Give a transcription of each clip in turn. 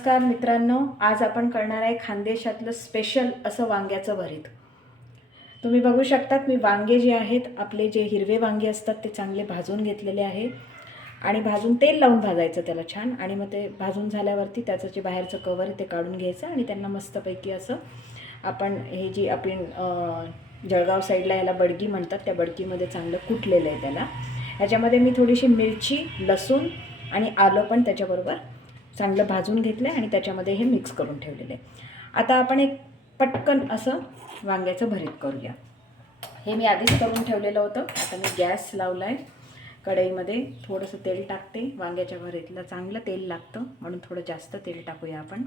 नमस्कार मित्रांनो, आज आपण करणार आहे खानदेशातलं स्पेशल असं वांग्याचं भरीत। तुम्ही बघू शकतात मी वांगे जे आहेत आपले जे हिरवे वांगे असतात ते चांगले भाजून घेतलेले आहे आणि भाजून तेल लावून भाजायचं त्याला छान आणि मग ते भाजून झाल्यावरती त्याचं जे बाहेरचं कवर आहे ते काढून घ्यायचं आणि त्यांना मस्तपैकी असं आपण हे जी आपण जळगाव साईडला याला बडगी म्हणतात त्या बडकीमध्ये चांगलं कुटलेलं आहे त्याला। ह्याच्यामध्ये मी थोडीशी मिरची, लसूण आणि आलं पण त्याच्याबरोबर चांगलं भाजून घेतलं आणि त्याच्यामध्ये हे मिक्स करून ठेवलेलं आहे। आता आपण एक पटकन असं वांग्याचं भरीत करूया। हे मी आधीच करून ठेवलेलं होतं। आता मी गॅस लावला आहे, कढईमध्ये थोडंसं तेल टाकते। वांग्याच्या भरीतला चांगलं तेल लागतं म्हणून थोडं जास्त तेल टाकूया आपण।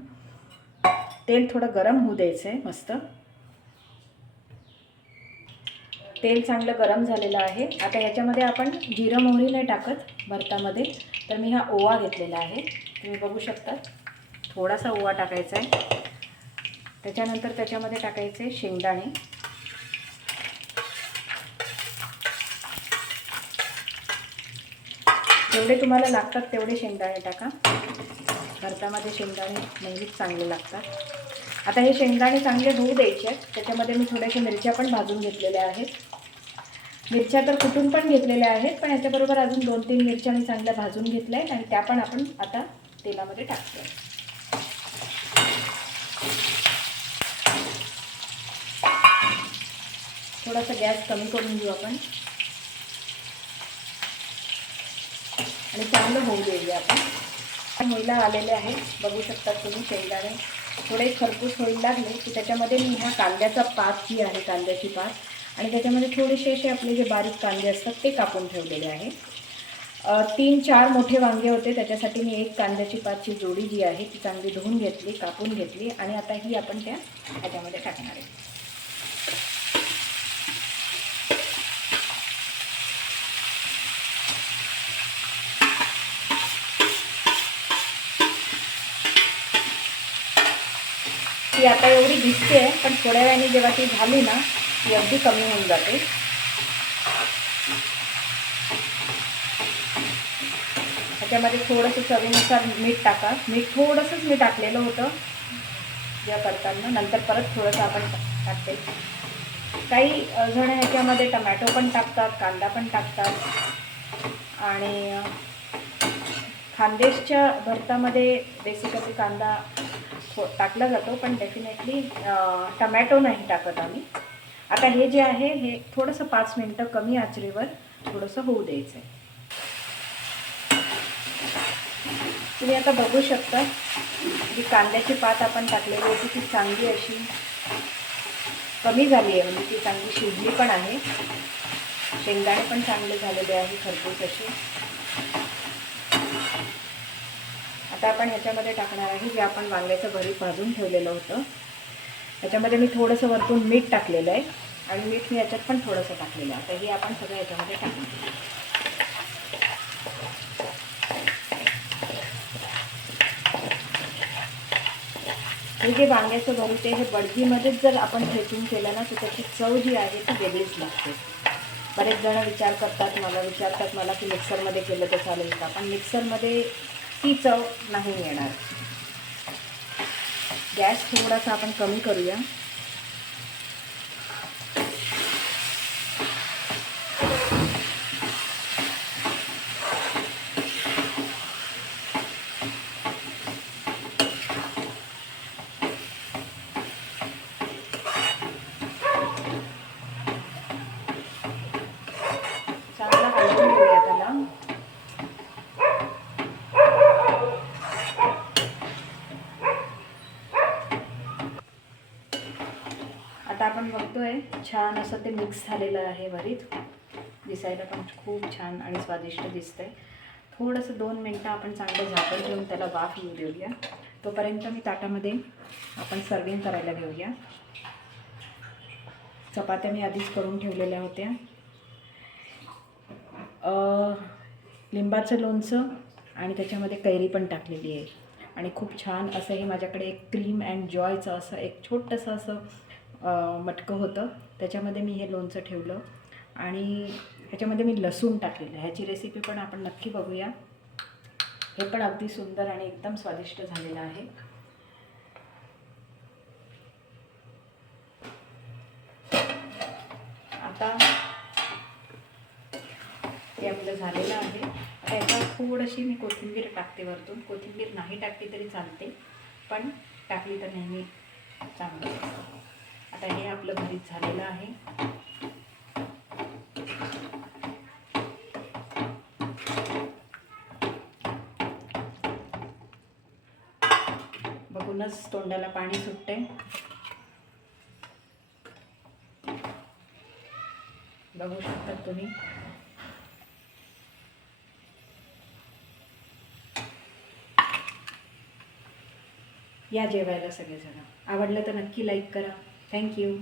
तेल थोडं गरम होऊ द्यायचं आहे मस्त। तेल चांगलं गरम झालेलं आहे। आता याच्यामध्ये आपण जिरं मोहरी नाही टाकत भरतामध्ये, तर मी हा ओवा घेतलेला आहे, तुम्ही बघू शकता। थोडासा ओवा टाकायचा आहे। त्याच्यानंतर त्याच्यामध्ये टाकायचे शेंगदाणे, जेवढे तुम्हाला लागतात तेवढे शेंगदाणे टाका। भरतामध्ये शेंगदाणे नेहमीच चांगले लागतात। आता हे शेंगदाणे चांगले होऊ द्यायचे आहेत। त्याच्यामध्ये मी थोड्याशा मिरच्या पण भाजून घेतलेल्या आहेत। मिरच्या तर कुटून पण घेतलेल्या आहेत, पण याच्याबरोबर अजून 2-3 मिरच्या मी चांगल्या भाजून घेतल्या आहेत आणि त्या पण आपण आता तेलामध्ये टाकूया। थोडासा गॅस कमी करून घेऊ आपण आणि चांगलं होऊ देऊया आपण। होईला आलेले आहे, बघू शकतात तुम्ही। शेंगदाणे थोडे खरपूस होईल लागले की त्याच्यामध्ये मी ह्या कांद्याचा पात जी आहे, कांद्याची पात आणि त्याच्यामध्ये थोडेसे असे आपले जे बारीक कांदे असतात ते कापून ठेवलेले आहे। 3-4 मोठे वांगे होते, त्याच्यासाठी मी एक कांद्याची पातची जोडी जी आहे ती चांगली धुवून घेतली, कापून घेतली आणि आता ही आपण त्याच्यामध्ये टाकणार आहे। ती आता एवढी दिसते आहे, पण थोड्या वेळाने जेव्हा ती झाली ना ती अगदी कमी होऊन जाते। त्याच्यामध्ये थोडंसं चवीनुसार मीठ टाका। मीठ थोडंसंच मी टाकलेलं होतं या करताना, नंतर परत थोडंसं आपण टाकते। काही जण ह्याच्यामध्ये टमॅटो पण टाकतात, कांदा पण टाकतात आणि खानदेशच्या भरतामध्ये बेसिकली कांदा टाकला जातो, पण डेफिनेटली टमॅटो नाही टाकत आम्ही। आता हे जे आहे हे थोडंसं 5 मिनिटं कमी आचेवर थोडंसं होऊ द्यायचं आहे। तुम्ही आता बघू शकता जी कांद्याची पात आपण टाकलेली होती ती चांगली अशी कमी झाली आहे, म्हणजे ती चांगली शिजली पण आहे। शेंगदाणे पण चांगले झालेले आहे खरपूस असे। आता आपण ह्याच्यामध्ये टाकणार आहे जे आपण वांग्याचं भरीत भाजून ठेवलेलं होतं। त्याच्यामध्ये मी थोडंसं वरतून मीठ टाकलेलं आहे आणि मीठ मी याच्यात पण थोडंसं टाकलेलं आहे। आता हे आपण सगळं याच्यामध्ये टाकणार। हे जे वांग्याचं भरीत आहे हे बडगीमध्येच जर आपण ठेचून केलं ना तर त्याची चव जी आहे ती वेगळीच लागते। बरेच जण मला विचारतात मला की मिक्सरमध्ये केलं तर चालेल का, पण मिक्सरमध्ये ती चव नाही येणार। गॅस थोडासा आपण कमी करूया। चांगला हलवून घेऊया त्याला। आता आपण बघतोय छान असं ते मिक्स झालेलं आहे भरीत। दिसायला पण खूप छान आणि स्वादिष्ट दिसतंय। थोडंसं 2 मिनिटं आपण चांगलं झाकण ठेवून त्याला वाफ येऊ देऊया। तोपर्यंत मी ताटामध्ये आपण सर्विंग करायला घेऊया। चपात्या मी आधीच करून ठेवलेल्या होत्या। लिंबाचं लोणचं आणि त्याच्यामध्ये कैरी पण टाकलेली आहे आणि खूप छान असं हे माझ्याकडे एक क्रीम अँड जॉयचं असं एक छोटंसं असं मटकं होतं, त्याच्यामध्ये मी हे लोणचं ठेवलं आणि ह्याच्यामध्ये मी लसूण टाकलेलं आहे। ह्याची रेसिपी पण आपण नक्की बघूया। हे पण अगदी सुंदर आणि एकदम स्वादिष्ट झालेलं आहे. आता हे आपलं झालेलं आहे. आता याच्यात थोडीशी मी कोथिंबीर टाकते वरतून. कोथिंबीर नाही टाकली तरी चालते, पण टाकली तर नेहमी चांगलं असतं. आता हे आपलं भरीत झालेलं आहे. बघूनच तोंडाला पाणी सुटतंय. बघू शकता तुम्ही. या जेवायला सगळेजण. आवडलं तर नक्की लाईक करा. थँक्यू.